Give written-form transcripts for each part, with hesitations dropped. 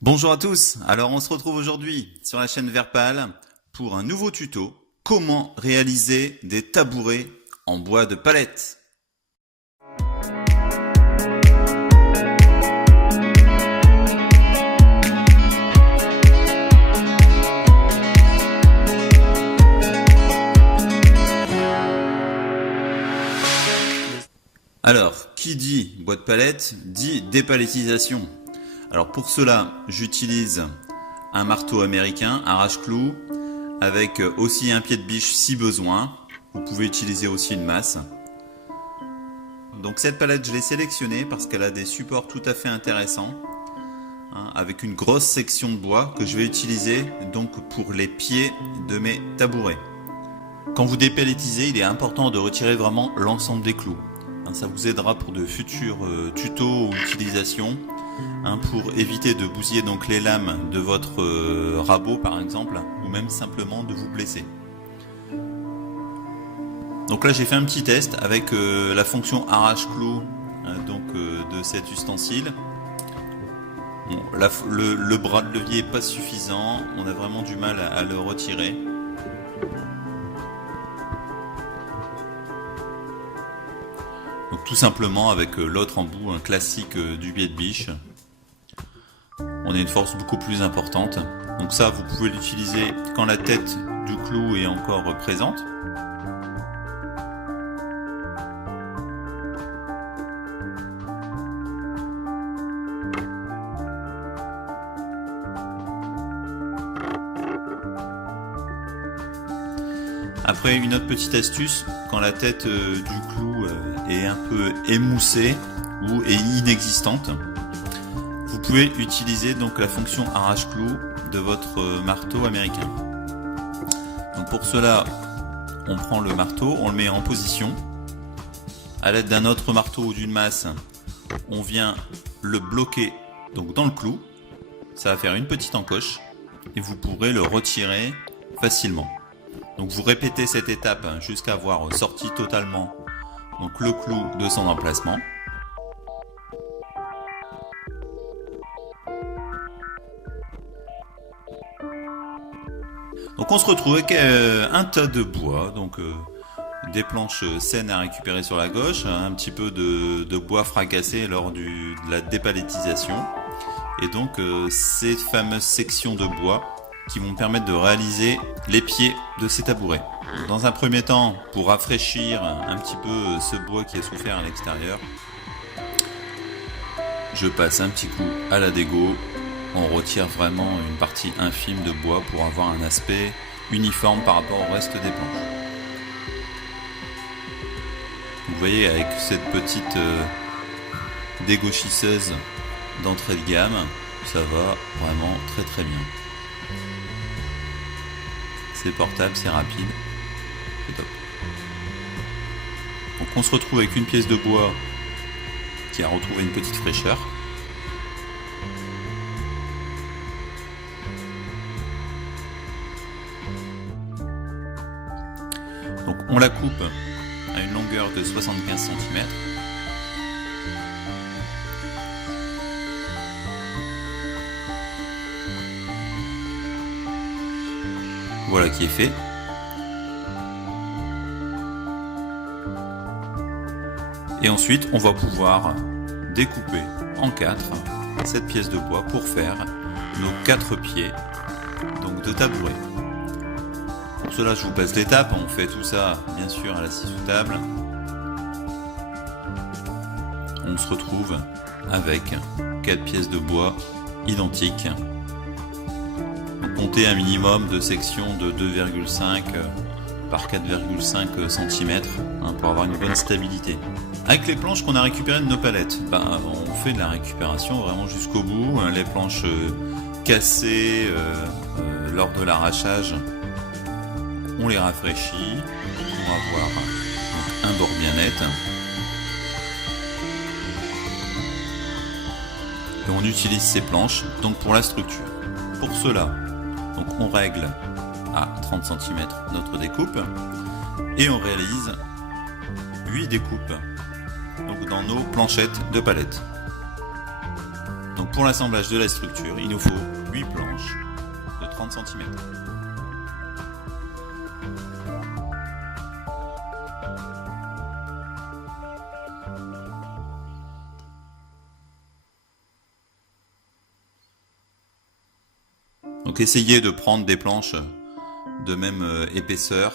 Bonjour à tous, alors on se retrouve aujourd'hui sur la chaîne Verpal pour un nouveau tuto, comment réaliser des tabourets en bois de palette. Alors, qui dit bois de palette dit dépalettisation. Alors pour cela, j'utilise un marteau américain, arrache-clou, avec aussi un pied de biche si besoin. Vous pouvez utiliser aussi une masse. Donc cette palette, je l'ai sélectionnée parce qu'elle a des supports tout à fait intéressants, avec une grosse section de bois que je vais utiliser donc pour les pieds de mes tabourets. Quand vous dépalettisez, il est important de retirer vraiment l'ensemble des clous. Ça vous aidera pour de futurs tutos ou utilisations. Pour éviter de bousiller donc les lames de votre rabot par exemple, ou même simplement de vous blesser. Donc là j'ai fait un petit test avec la fonction arrache-clou de cet ustensile. Bon, le bras de levier n'est pas suffisant, on a vraiment du mal à le retirer. Donc tout simplement avec l'autre embout, un classique du pied de biche. On a une force beaucoup plus importante. Donc ça, vous pouvez l'utiliser quand la tête du clou est encore présente. Après, une autre petite astuce, quand la tête du clou est un peu émoussée ou est inexistante, vous pouvez utiliser donc la fonction arrache-clou de votre marteau américain. Donc pour cela, on prend le marteau, on le met en position. À l'aide d'un autre marteau ou d'une masse, on vient le bloquer donc dans le clou. Ça va faire une petite encoche et vous pourrez le retirer facilement. Donc vous répétez cette étape jusqu'à avoir sorti totalement donc le clou de son emplacement. Donc on se retrouve avec un tas de bois, donc des planches saines à récupérer sur la gauche, un petit peu de bois fracassé lors de la dépalettisation, et donc ces fameuses sections de bois qui vont permettre de réaliser les pieds de ces tabourets. Dans un premier temps, pour rafraîchir un petit peu ce bois qui a souffert à l'extérieur, je passe un petit coup à la dégo. On retire vraiment une partie infime de bois pour avoir un aspect uniforme par rapport au reste des planches. Vous voyez, avec cette petite dégauchisseuse d'entrée de gamme, ça va vraiment très très bien. C'est portable, c'est rapide, c'est top. Donc on se retrouve avec une pièce de bois qui a retrouvé une petite fraîcheur. Donc on la coupe à une longueur de 75 cm. Voilà qui est fait. Et ensuite on va pouvoir découper en 4 cette pièce de bois pour faire nos 4 pieds donc de tabouret. Pour cela, je vous passe l'étape. On fait tout ça, bien sûr, à la scie sous table. On se retrouve avec 4 pièces de bois identiques. Donc, comptez un minimum de sections de 2,5 par 4,5 cm pour avoir une bonne stabilité. Avec les planches qu'on a récupérées de nos palettes, on fait de la récupération vraiment jusqu'au bout. Les planches cassées lors de l'arrachage, on les rafraîchit pour avoir un bord bien net. Et on utilise ces planches donc pour la structure. Pour cela, donc on règle à 30 cm notre découpe et on réalise 8 découpes donc dans nos planchettes de palette. Donc pour l'assemblage de la structure, il nous faut 8 planches de 30 cm. Donc essayez de prendre des planches de même épaisseur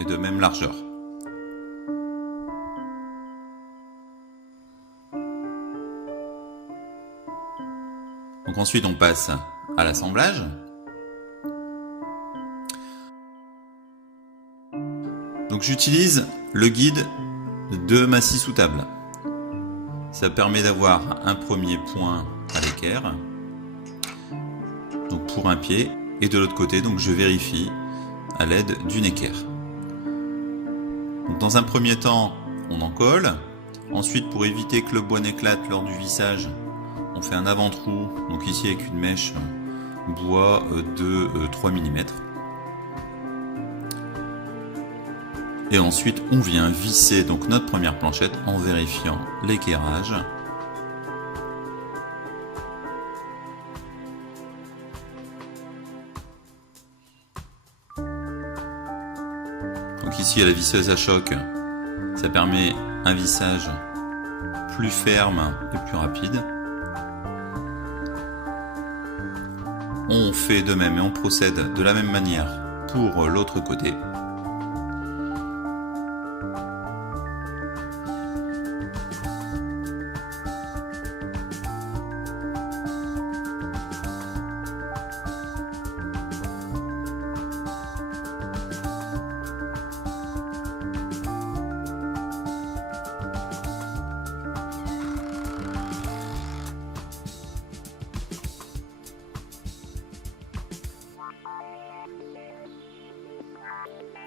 et de même largeur. Donc ensuite on passe à l'assemblage. Donc j'utilise le guide de ma scie sous table. Ça permet d'avoir un premier point à l'équerre, donc pour un pied, et de l'autre côté, donc je vérifie à l'aide d'une équerre. Donc dans un premier temps, on en colle. Ensuite, pour éviter que le bois n'éclate lors du vissage, on fait un avant-trou, donc ici avec une mèche bois de 3 mm. Et ensuite, on vient visser donc notre première planchette en vérifiant l'équerrage. Donc ici, à la visseuse à choc, ça permet un vissage plus ferme et plus rapide. On fait de même et on procède de la même manière pour l'autre côté.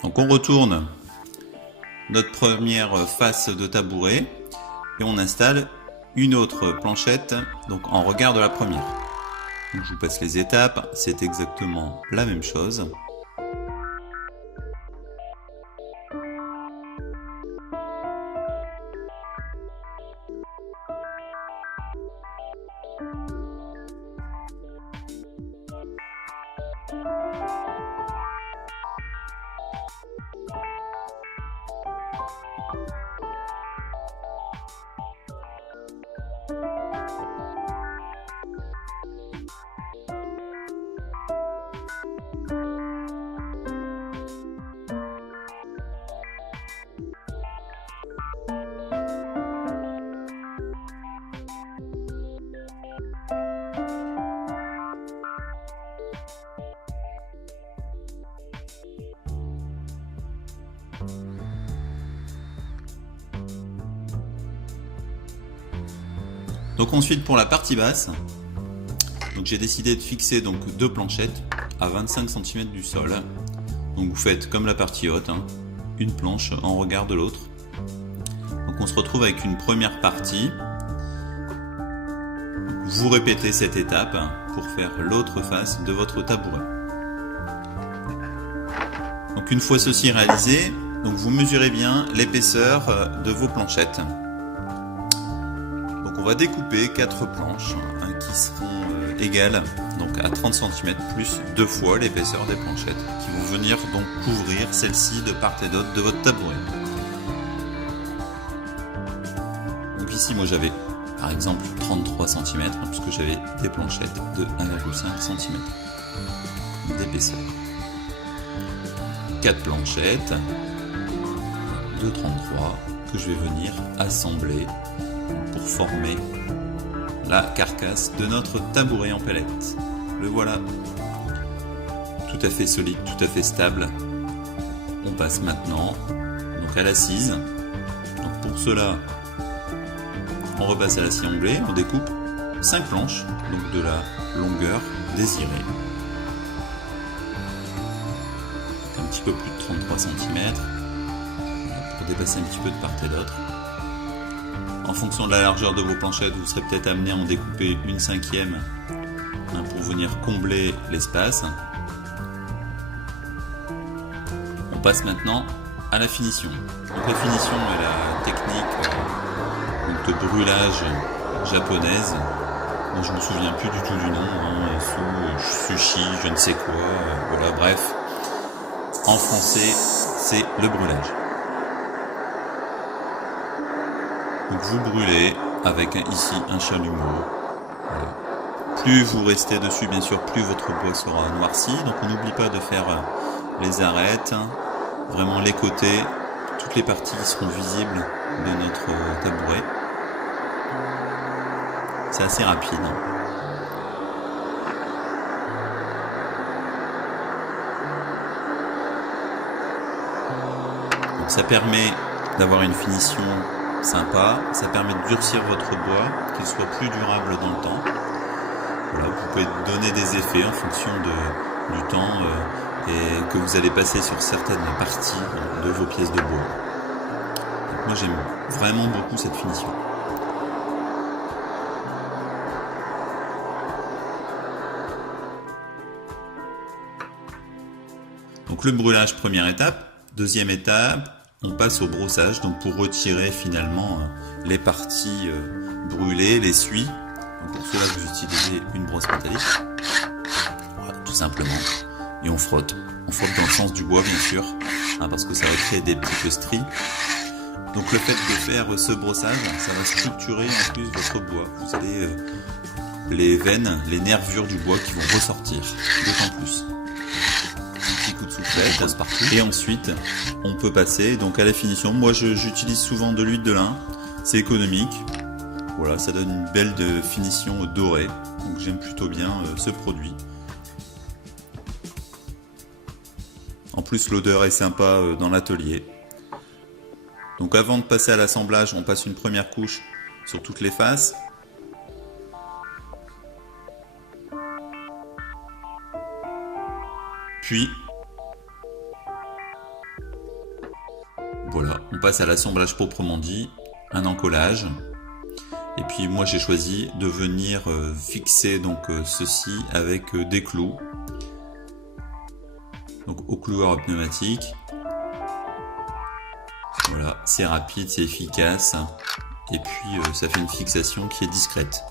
Donc on retourne notre première face de tabouret et on installe une autre planchette donc en regard de la première. Donc je vous passe les étapes, c'est exactement la même chose. Donc ensuite pour la partie basse, donc j'ai décidé de fixer donc deux planchettes à 25 cm du sol. Donc vous faites comme la partie haute, une planche en regard de l'autre. Donc on se retrouve avec une première partie. Vous répétez cette étape pour faire l'autre face de votre tabouret. Donc une fois ceci réalisé, donc vous mesurez bien l'épaisseur de vos planchettes. Donc on va découper 4 planches qui seront égales donc à 30 cm plus 2 fois l'épaisseur des planchettes qui vont venir donc couvrir celle-ci de part et d'autre de votre tabouret. Donc ici moi j'avais par exemple 33 cm puisque j'avais des planchettes de 1,5 cm d'épaisseur. 4 planchettes de 33 que je vais venir assembler pour former la carcasse de notre tabouret en palette. Le voilà, tout à fait solide, tout à fait stable. On passe maintenant donc à l'assise. Donc pour cela, on repasse à la scie anglais, on découpe 5 planches, donc de la longueur désirée. Un petit peu plus de 33 cm pour dépasser un petit peu de part et d'autre. En fonction de la largeur de vos planchettes, vous serez peut-être amené à en découper une 5e pour venir combler l'espace. On passe maintenant à la finition. Donc la finition est la technique de brûlage japonaise Moi, je me souviens plus du tout du nom, hein, sushi, je ne sais quoi, voilà, bref. En français, c'est le brûlage. Donc vous brûlez avec ici un chalumeau. Voilà. Plus vous restez dessus, bien sûr, plus votre bois sera noirci. Donc on n'oublie pas de faire les arêtes, vraiment les côtés, toutes les parties qui seront visibles de notre tabouret. C'est assez rapide. Donc ça permet d'avoir une finition sympa, ça permet de durcir votre bois, qu'il soit plus durable dans le temps. Voilà, vous pouvez donner des effets en fonction du temps et que vous allez passer sur certaines parties de vos pièces de bois. Donc moi j'aime vraiment beaucoup cette finition. Donc le brûlage, première étape. Deuxième étape, on passe au brossage, donc pour retirer finalement les parties brûlées, les suies. Donc pour cela, vous utilisez une brosse métallique, voilà, tout simplement. Et on frotte. On frotte dans le sens du bois, bien sûr, hein, parce que ça va créer des petites stries. Donc le fait de faire ce brossage, ça va structurer en plus votre bois. Vous allez les veines, les nervures du bois qui vont ressortir, d'autant plus. Et ensuite on peut passer donc à la finition. Moi j'utilise souvent de l'huile de lin, c'est économique, voilà, ça donne une belle finition dorée, donc j'aime plutôt bien ce produit. En plus l'odeur est sympa dans l'atelier. Donc avant de passer à l'assemblage, on passe une première couche sur toutes les faces. Puis voilà, on passe à l'assemblage proprement dit, un encollage. Et puis moi j'ai choisi de venir fixer donc ceci avec des clous. Donc au cloueur pneumatique. Voilà, c'est rapide, c'est efficace. Et puis ça fait une fixation qui est discrète.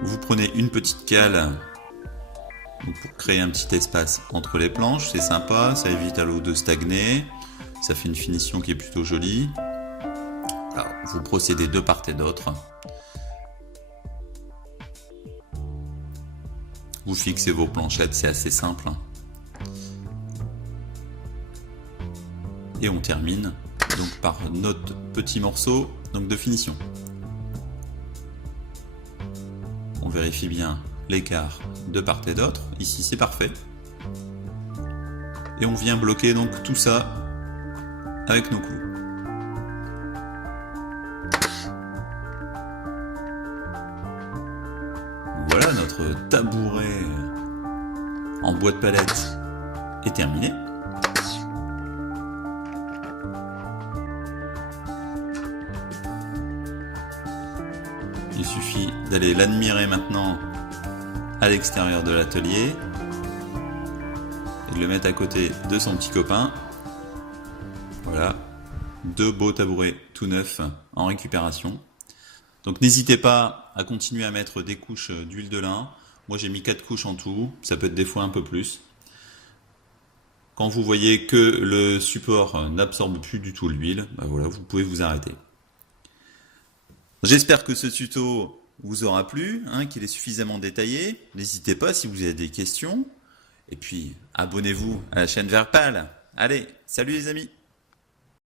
Vous prenez une petite cale pour créer un petit espace entre les planches, c'est sympa, ça évite à l'eau de stagner, ça fait une finition qui est plutôt jolie. Alors, vous procédez de part et d'autre. Vous fixez vos planchettes, c'est assez simple. Et on termine donc par notre petit morceau donc de finition. On vérifie bien l'écart de part et d'autre. Ici, c'est parfait. Et on vient bloquer donc tout ça avec nos clous. Voilà, notre tabouret en bois de palette est terminé. Il suffit d'aller l'admirer maintenant à l'extérieur de l'atelier et de le mettre à côté de son petit copain. Voilà, deux beaux tabourets tout neufs en récupération. Donc n'hésitez pas à continuer à mettre des couches d'huile de lin. Moi j'ai mis 4 couches en tout, ça peut être des fois un peu plus. Quand vous voyez que le support n'absorbe plus du tout l'huile, ben voilà, vous pouvez vous arrêter. J'espère que ce tuto vous aura plu, qu'il est suffisamment détaillé. N'hésitez pas si vous avez des questions. Et puis, abonnez-vous à la chaîne Vert Pâle. Allez, salut les amis!